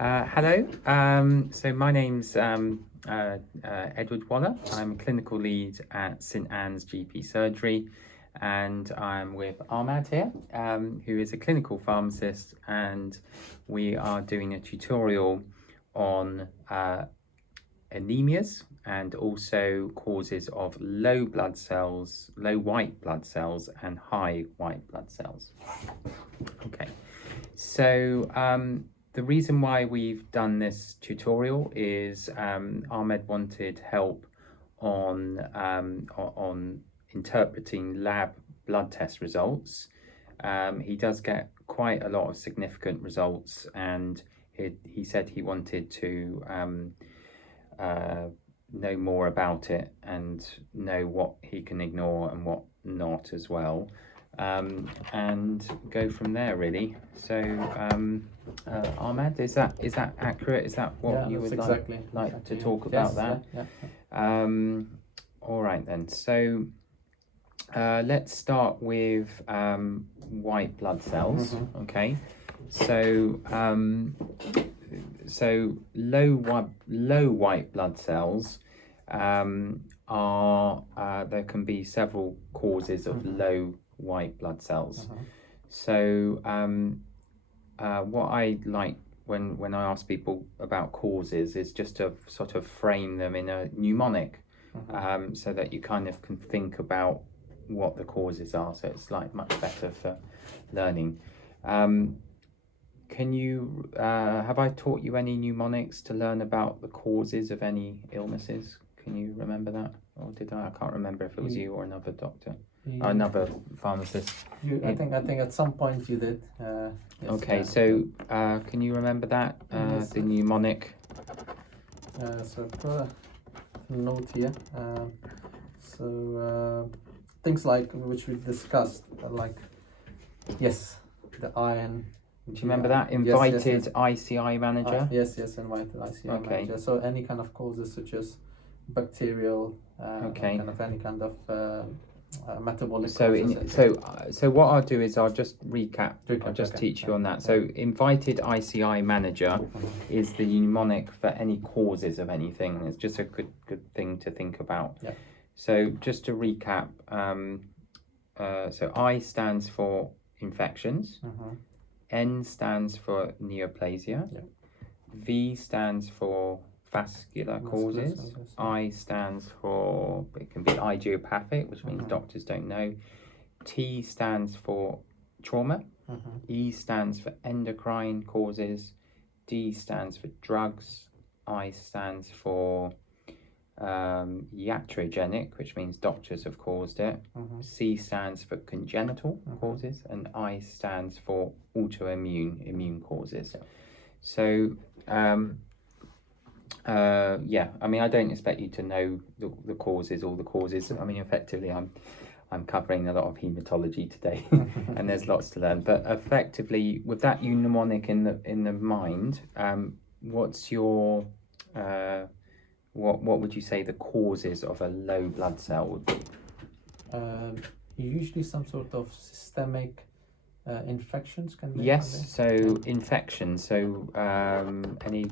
Hello. So my name's Edward Waller. I'm a clinical lead at St Anne's GP Surgery, and I'm with Ahmad here, who is a clinical pharmacist, and we are doing a tutorial on anemias and also causes of low white blood cells, and high white blood cells. Okay, so the reason why we've done this tutorial is Ahmed wanted help on interpreting lab blood test results. He does get quite a lot of significant results, and he said he wanted to know more about it and know what he can ignore and what not as well. And go from there, really. So, Ahmed, is that accurate? Is that what you would like to talk about? That? Yeah. All right then. So, let's start with white blood cells. Mm-hmm. Okay. So, low white blood cells are there can be several causes of low white blood cells. So what I like when I ask people about causes is just to sort of frame them in a mnemonic, so that you kind of can think about what the causes are, so it's like much better for learning. Can you have I taught you any mnemonics to learn about the causes of any illnesses? Can you remember that, or did I can't remember if it was you or another doctor. Another pharmacist. I think at some point you did. Yes, okay, so can you remember that, yes, the mnemonic? So I've got a note here. Things like which we discussed, like the iron. Do you remember that? Invited yes. ICI manager? Yes, invited ICI manager. So any kind of causes such as bacterial, kind of any kind of metabolic. So what I'll do is I'll just recap. I'll just teach you on that. So invited ICI manager is the mnemonic for any causes of anything. It's just a good thing to think about. Yeah. So just to recap, so I stands for infections. N stands for neoplasia. Yeah. V stands for vascular causes. I stands for, it can be idiopathic, which means doctors don't know. T stands for trauma. E stands for endocrine causes. D stands for drugs. I stands for iatrogenic, which means doctors have caused it. C stands for congenital causes, and I stands for immune causes. So I mean, I don't expect you to know the causes, all the causes. I mean, effectively, I'm covering a lot of haematology today, and there's lots to learn. But effectively, with that mnemonic in the mind, what's your what would you say the causes of a low blood cell would be? Usually some sort of systemic infections can be. Yes, so infections. So any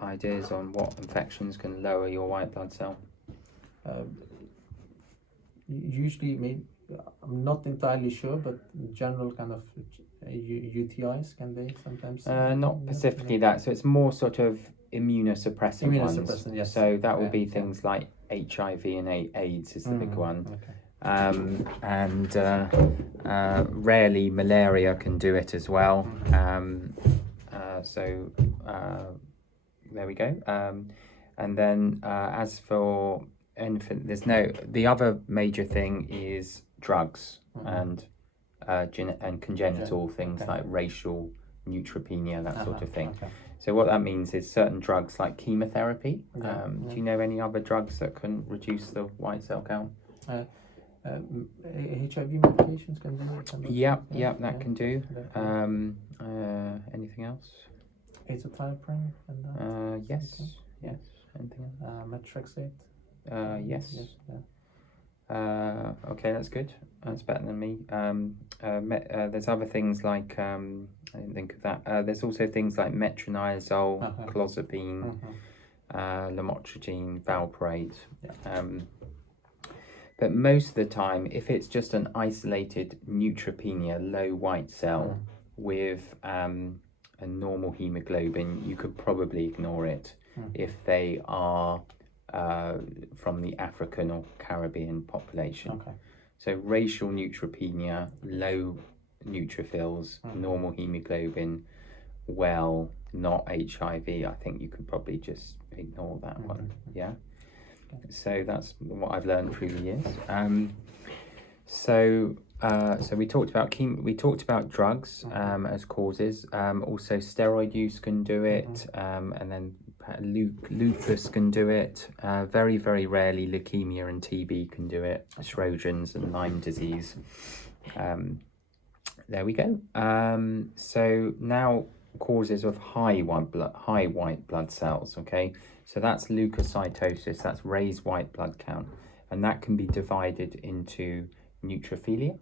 ideas on what infections can lower your white blood cell? Usually, I'm not entirely sure, but general kind of UTIs can they sometimes? Not specifically that. So it's more sort of immunosuppressant ones. Yes. So that will be things like HIV and AIDS is the big one. Okay. And rarely malaria can do it as well. So there we go. And then as for anything, the other major thing is drugs and congenital things like racial neutropenia, that sort of thing. Okay. So what that means is certain drugs like chemotherapy. Do you know any other drugs that can reduce the white cell count? HIV medications can do it. Yep, that can do. Anything else? Azathioprine and yes. Anything else? Methotrexate. Yes. Okay, that's good. That's better than me. There's other things like I didn't think of that. There's also things like metronidazole, clozapine, lamotrigine, valproate. Yeah. But most of the time, if it's just an isolated neutropenia, low white cell with a normal hemoglobin, you could probably ignore it if they are from the African or Caribbean population. Okay. So racial neutropenia, low neutrophils, normal hemoglobin, well, not HIV, I think you could probably just ignore that one. Yeah. So that's what I've learned through the years. So we talked about drugs as causes. Also, steroid use can do it, and then lupus can do it. Very, very rarely, leukemia and TB can do it. Sjogren's and Lyme disease. There we go. So now causes of high white blood cells. Okay. So that's leukocytosis, that's raised white blood count, and that can be divided into neutrophilia,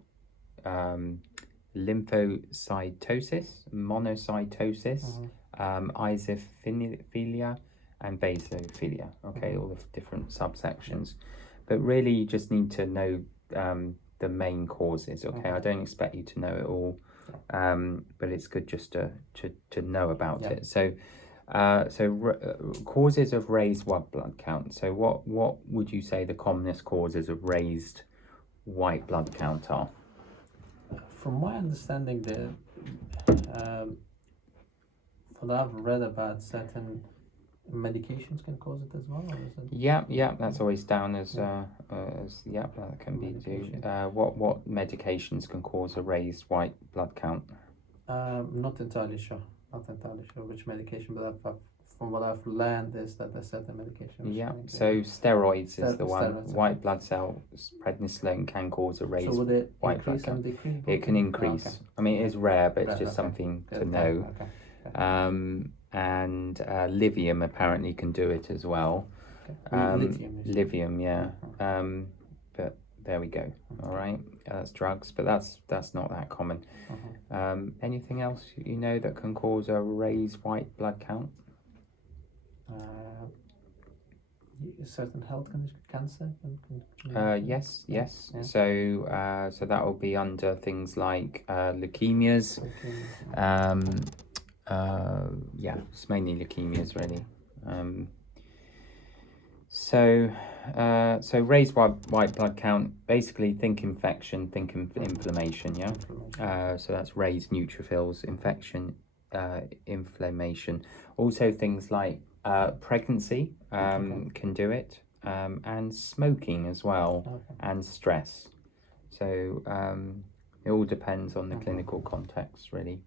lymphocytosis, monocytosis, eosinophilia, and basophilia. Okay, all the different subsections. But really, you just need to know the main causes. Okay, I don't expect you to know it all, but it's good just to know about it. So. Causes of raised white blood count. So what would you say the commonest causes of raised white blood count are? From my understanding, what I've read about, certain medications can cause it as well, or is it? Yeah, that's always down as that can be due. What medications can cause a raised white blood count? Not entirely sure which medication, but from what I've learned is that there's certain medications. Yeah, so steroids is the one. White blood cells, prednisolone can cause a raised white blood count. It can increase. Oh, okay. I mean, it is rare, but it's just something to know. And lithium apparently can do it as well. Lithium, yeah. But there we go. All right, that's drugs, but that's not that common. Anything else you know that can cause a raised white blood count? Certain health condition, cancer. Yes. Yeah. So that will be under things like leukemias. It's mainly leukemias really. So raised white blood count, basically think infection, think inflammation, yeah? So that's raised neutrophils, infection, inflammation. Also things like pregnancy can do it, and smoking as well, and stress. So it all depends on the clinical context, really.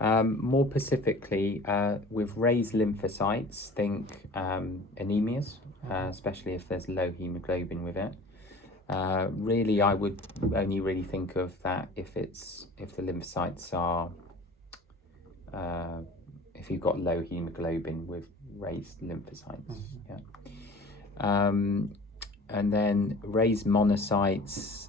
More specifically, with raised lymphocytes, think anemias, especially if there's low hemoglobin with it. Really, I would only really think of that if the lymphocytes are, if you've got low hemoglobin with raised lymphocytes. And then raised monocytes,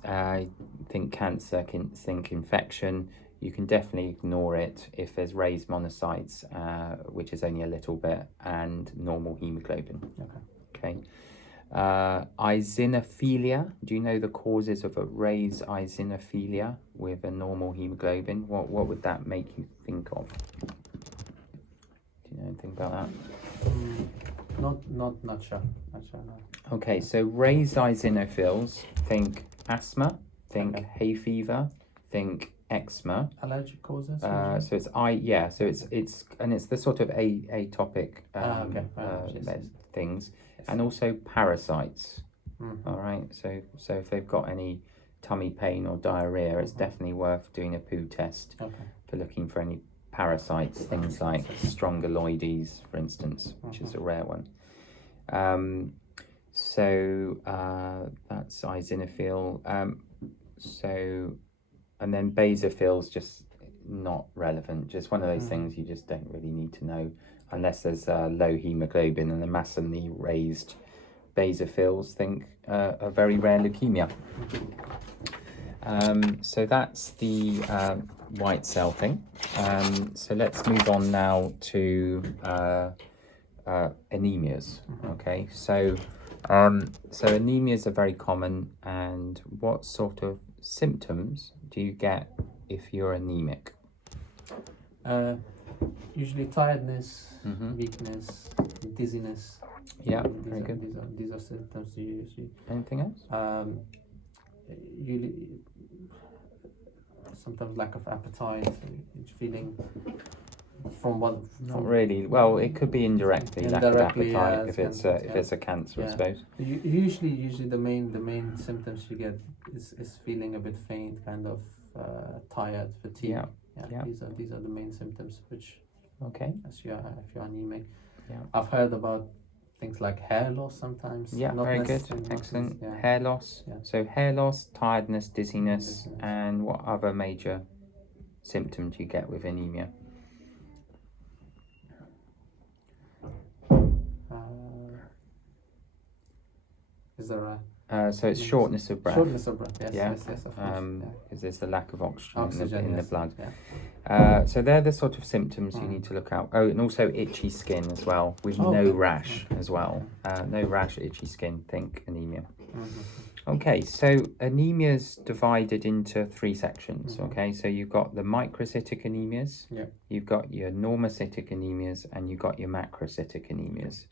think cancer, think infection. You can definitely ignore it if there's raised monocytes, which is only a little bit, and normal hemoglobin. Okay. Eosinophilia. Do you know the causes of a raised eosinophilia with a normal hemoglobin? What would that make you think of? Do you know anything about that? Not sure. No. Okay, so raised eosinophils, think asthma, think hay fever, think eczema. Allergic causes. So it's the sort of atopic things, and also parasites. All right. So if they've got any tummy pain or diarrhea, it's definitely worth doing a poo test for looking for any parasites. Things like Strongyloides, for instance, which is a rare one. So that's eosinophil. And then basophil's just not relevant. Just one of those things you just don't really need to know unless there's low hemoglobin and a massively raised basophils, think a very rare leukemia. So that's the white cell thing. So let's move on now to anemias. Okay, so anemias are very common, and what sort of symptoms do you get if you're anemic? Usually tiredness, weakness, dizziness. Yeah, very good. These are symptoms you usually. Anything else? Usually, sometimes lack of appetite, feeling Not really. Well, it could be indirectly lack of appetite if it's a cancer, I suppose. Usually the main symptoms you get is feeling a bit faint, kind of tired, fatigue. Yeah. These are the main symptoms which. Okay. If you're anemic. Yeah. I've heard about things like hair loss sometimes. Yeah, very good. Excellent. Hair loss. Yeah. So hair loss, tiredness, dizziness, and what other major symptom do you get with anemia? Is there a... so it's shortness of breath. Shortness of breath, yes, yeah. Yes, of course. Because there's the lack of oxygen in the blood. Yeah. So they're the sort of symptoms you need to look out. Oh, and also itchy skin as well, with no rash as well. No rash, itchy skin, think anemia. Okay, so anemia's divided into 3 sections. Okay, so you've got the microcytic anemias, you've got your normocytic anemias, and you've got your macrocytic anemias.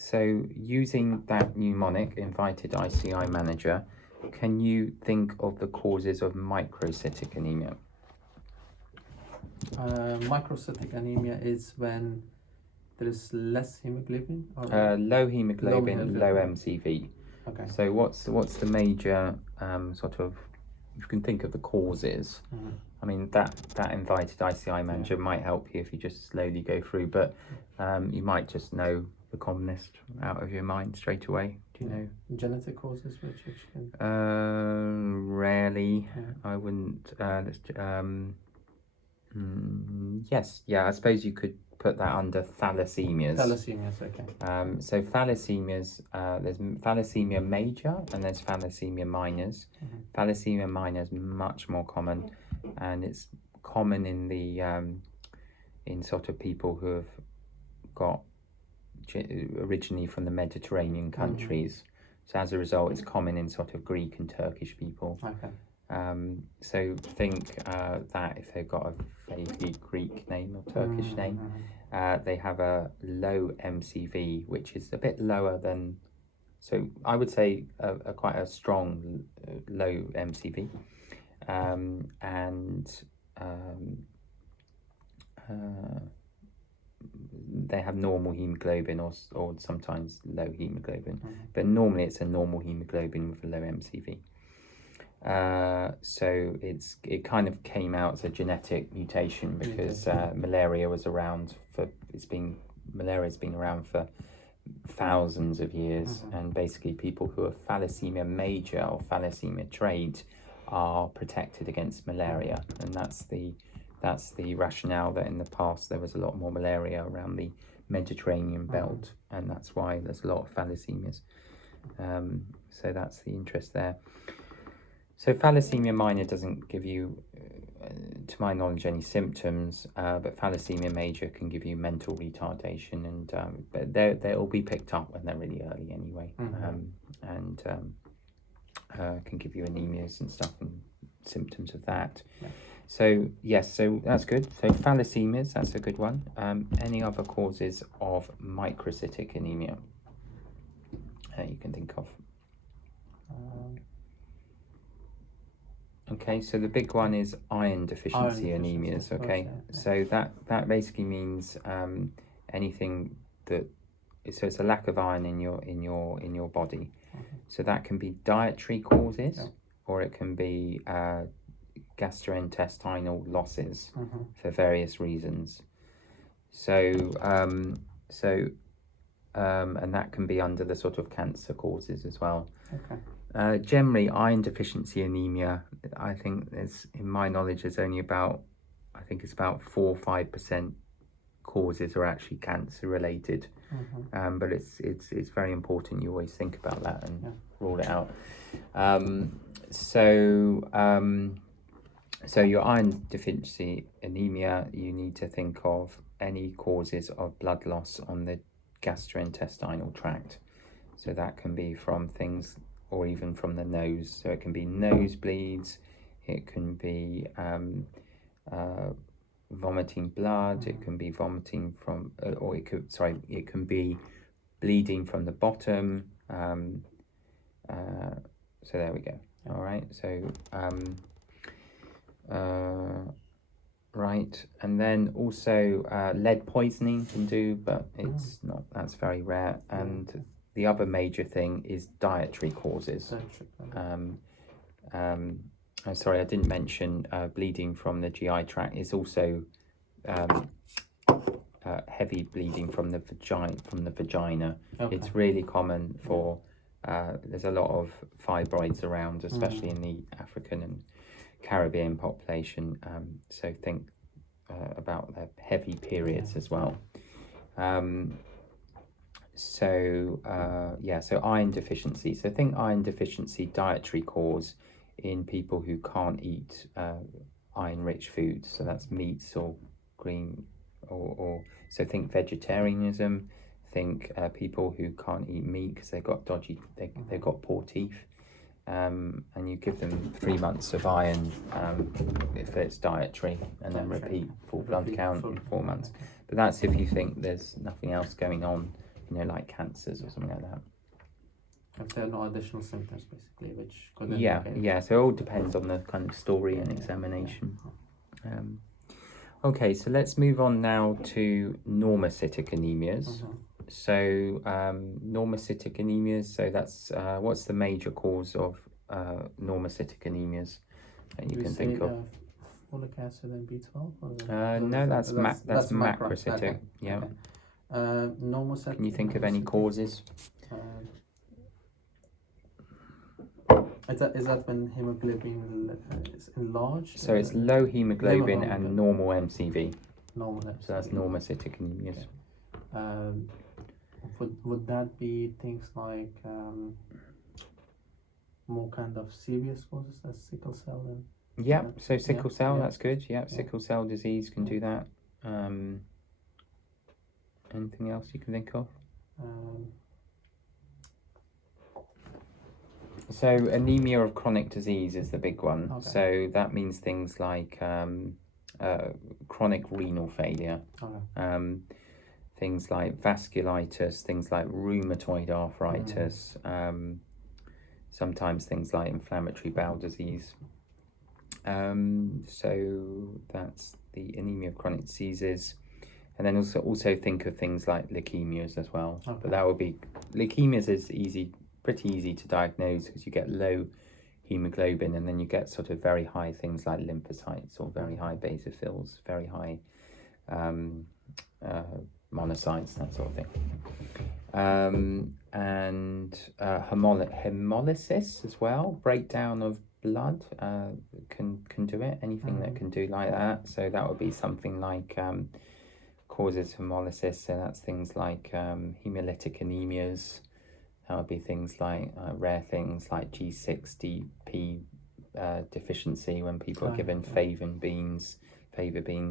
So using that mnemonic, invited ICI manager, can you think of the causes of microcytic anemia? Microcytic anemia is when there is less hemoglobin? Low hemoglobin, low MCV. Okay. So what's the major sort of, you can think of the causes. I mean, that invited ICI manager might help you if you just slowly go through, but you might just know the commonest out of your mind straight away. Do you know? Genetic causes which can... Rarely. I wouldn't. Yes, I suppose you could put that under thalassemias. Thalassemias, okay. So thalassemias, there's thalassemia major and there's thalassemia minors. Thalassemia minor is much more common, and it's common in the in sort of people who have got originally from the Mediterranean countries. So as a result, it's common in sort of Greek and Turkish people. Okay. So think that if they've got a vaguely Greek name or Turkish name, they have a low MCV, which is a bit lower than, so I would say quite a strong low MCV, they have normal hemoglobin or sometimes low hemoglobin, but normally it's a normal hemoglobin with a low MCV. So it kind of came out as a genetic mutation because malaria was around malaria's been around for thousands of years, and basically people who are thalassemia major or thalassemia trait are protected against malaria, and that's the rationale that in the past there was a lot more malaria around the Mediterranean belt, and that's why there's a lot of thalassemias. So that's the interest there. So thalassemia minor doesn't give you, to my knowledge, any symptoms, but thalassemia major can give you mental retardation, and but they'll be picked up when they're really early anyway, and can give you anemias and stuff and symptoms of that. So yes, so that's good. So thalassemias, that's a good one. Any other causes of microcytic anemia you can think of? Okay, so the big one is iron deficiency anemias. Okay, so that basically means anything that, so it's a lack of iron in your body. So that can be dietary causes, or it can be gastrointestinal losses for various reasons. So and that can be under the sort of cancer causes as well. Generally, iron deficiency anemia, I think in my knowledge, there's only about, I think it's about 4 or 5% causes are actually cancer related. But it's very important you always think about that and rule it out. So your iron deficiency anemia, you need to think of any causes of blood loss on the gastrointestinal tract. So that can be from things, or even from the nose. So it can be nosebleeds, it can be vomiting blood, it can be vomiting from, it can be bleeding from the bottom. So there we go. All right. So right, and then also lead poisoning can do, but it's not. That's very rare. And the other major thing is dietary causes. I'm sorry, I didn't mention bleeding from the GI tract is also heavy bleeding from the vagina. It's really common for. There's a lot of fibroids around, especially in the African and Caribbean population. So think about the heavy periods as well. So iron deficiency. So think iron deficiency dietary cause in people who can't eat iron-rich foods. So that's meats or green, or so think vegetarianism. Think people who can't eat meat because they've got they've got poor teeth. And you give them 3 months of iron if it's dietary, and then repeat full blood count in 4 months. But that's if you think there's nothing else going on, like cancers or something like that. If there are no additional symptoms, basically, which could indicate. So it all depends on the kind of story and examination. Okay, so let's move on now to normocytic anemias. So normocytic anemias, so that's what's the major cause of normocytic anemias that you can think of? Folic acid and B12? No, that's macrocytic. Okay. Yeah. Normocytic. Can you think of any causes? Is that when hemoglobin is enlarged? So it's low hemoglobin and normal MCV. Normal MCV. So that's normocytic anemias. Okay. Would that be things like more kind of serious causes as sickle cell? So sickle cell, that's good. Sickle cell disease can do that. Anything else you can think of? So anemia of chronic disease is the big one. Okay. So that means things like chronic renal failure. Okay. Things like vasculitis, things like rheumatoid arthritis, sometimes things like inflammatory bowel disease. So that's the anemia of chronic diseases. And then also think of things like leukemias as well. Okay. But that would be, leukemias is pretty easy to diagnose because you get low hemoglobin, and then you get sort of very high things like lymphocytes or very high basophils, very high monocytes, that sort of thing. And hemolysis as well, breakdown of blood can do it, anything that can do like that. So that would be something like causes hemolysis, so that's things like hemolytic anemias. That would be things like rare things like G6DP deficiency, when people are given fava beans,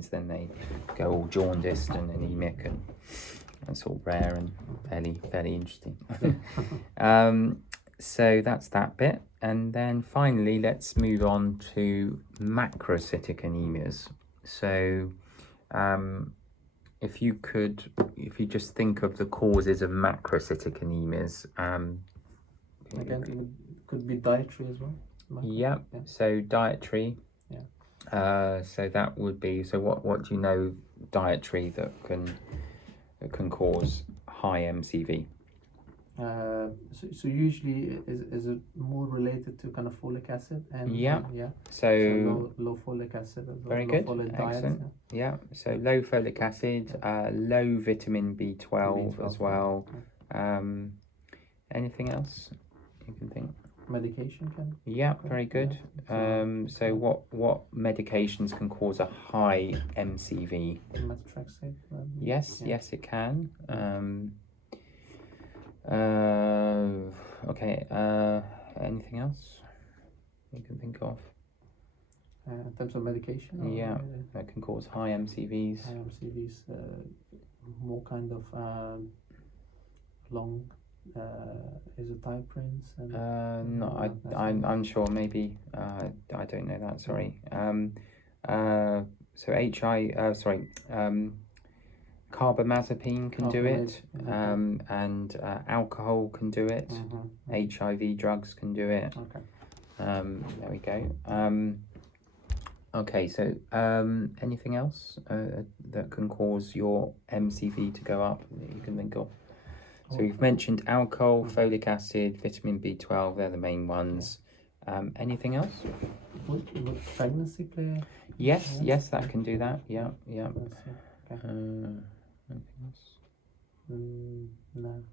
then they go all jaundiced and anemic, and that's all rare and fairly interesting. So that's that bit. And then finally, let's move on to macrocytic anemias. So if you just think of the causes of macrocytic anemias. Again, it could be dietary as well. Yeah. So dietary. Yeah. So that would be, so what do you know dietary that can cause high MCV? So usually is it more related to kind of folic acid and so low folic acid as well. Very good. Excellent. So low folic acid, low vitamin B12 as well. Anything else you can think? medication can? Yeah, very good. So what medications can cause a high MCV? Methotrexate? Yes, yeah. yes, it can. Okay. Anything else you can think of? In terms of medication? Or, Yeah, that can cause high MCVs. High MCVs, more kind of long azathioprines and No, I'm sure. Maybe I don't know that. Sorry. So carbamazepine can do it, and alcohol can do it. HIV drugs can do it. Okay. There we go. Okay, so anything else that can cause your MCV to go up that you can think of? So you've mentioned alcohol, folic acid, vitamin B12, they're the main ones. Anything else? Would pregnancy play? Yes, that can do that. Yeah. Okay. Anything else? No.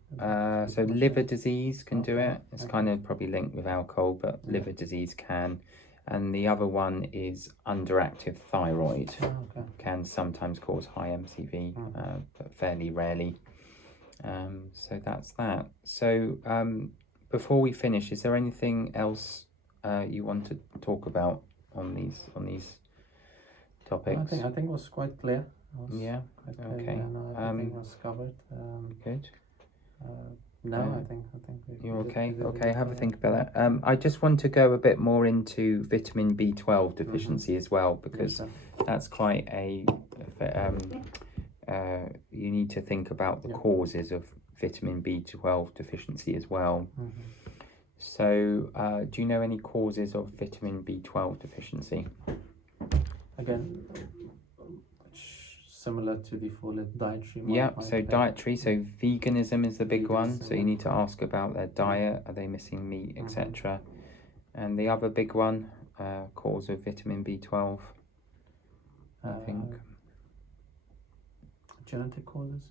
So liver disease can do it. It's kind of probably linked with alcohol, but liver disease can. And the other one is underactive thyroid. Can sometimes cause high MCV, but fairly rarely. So that's that. So before we finish, is there anything else you want to talk about on these topics? I think it was quite clear. Okay. Everything was covered. Good. I think you're okay. Okay, have a think about that. I just want to go a bit more into vitamin B12 deficiency as well, because that's quite a you need to think about the causes of vitamin B12 deficiency as well. So, do you know any causes of vitamin B12 deficiency? Again, similar to before, dietary. So dietary. So veganism is the big one. So you need to ask about their diet. Are they missing meat, etc.? And the other big one, cause of vitamin B12, I think. Genetic causes?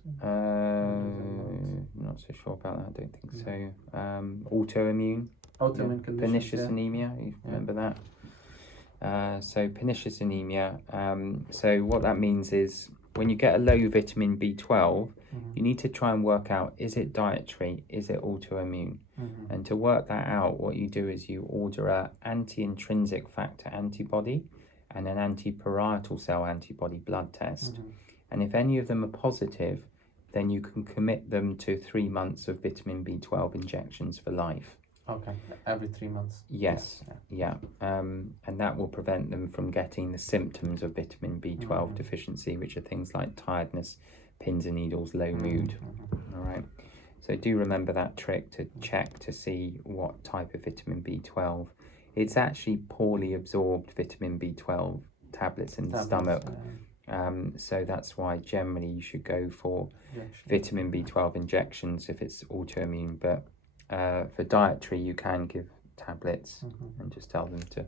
Not so sure about that. I don't think so. Autoimmune conditions. Pernicious anemia. You remember that? So pernicious anemia. So what that means is when you get a low vitamin B12, you need to try and work out, is it dietary? Is it autoimmune? And to work that out, what you do is you order a anti-intrinsic factor antibody and an anti-parietal cell antibody blood test. And if any of them are positive, then you can commit them to 3 months of vitamin B12 injections for life. Okay, every 3 months? Yes. And that will prevent them from getting the symptoms of vitamin B12 deficiency, which are things like tiredness, pins and needles, low mood. All right. So do remember that trick to check to see what type of vitamin B12. It's actually poorly absorbed vitamin B12 tablets in the stomach. So that's why generally you should go for vitamin B12 injections if it's autoimmune. But for dietary, you can give tablets and just tell them to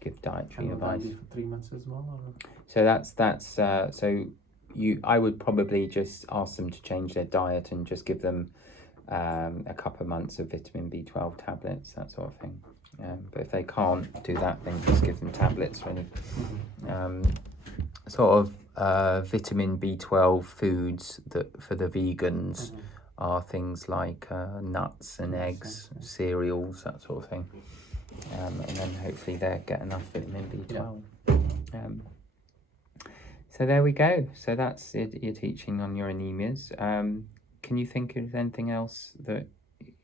give dietary advice. For 3 months as well? Or? So I would probably just ask them to change their diet and just give them a couple of months of vitamin B12 tablets, that sort of thing. But if they can't do that, then just give them tablets really. Sort of vitamin B12 foods that for the vegans are things like nuts and eggs, cereals, that sort of thing. And then hopefully they get enough vitamin B12. So there we go. So that's it, your teaching on your anemias. Can you think of anything else that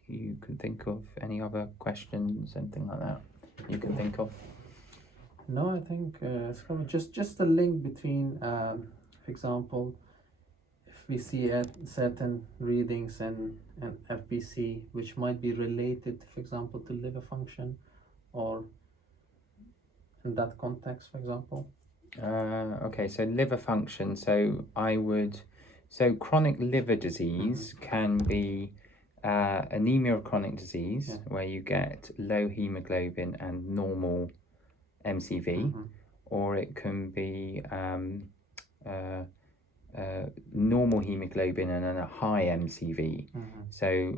you can think of? Any other questions, anything like that you can think of? No, I think it's probably just a link between, for example, if we see certain readings and FBC, which might be related, for example, to liver function, or in that context, for example. Okay, so liver function. So chronic liver disease can be anemia of chronic disease, where you get low hemoglobin and normal MCV, or it can be normal hemoglobin and a high MCV. So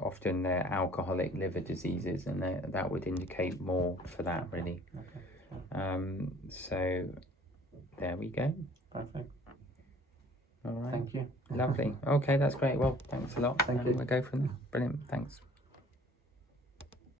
often they're alcoholic liver diseases, and that would indicate more for that, really. So there we go. Perfect. All right. Thank you. Lovely. Okay, that's great. Well, thanks a lot. Thank you. We'll go from there. Brilliant. Thanks.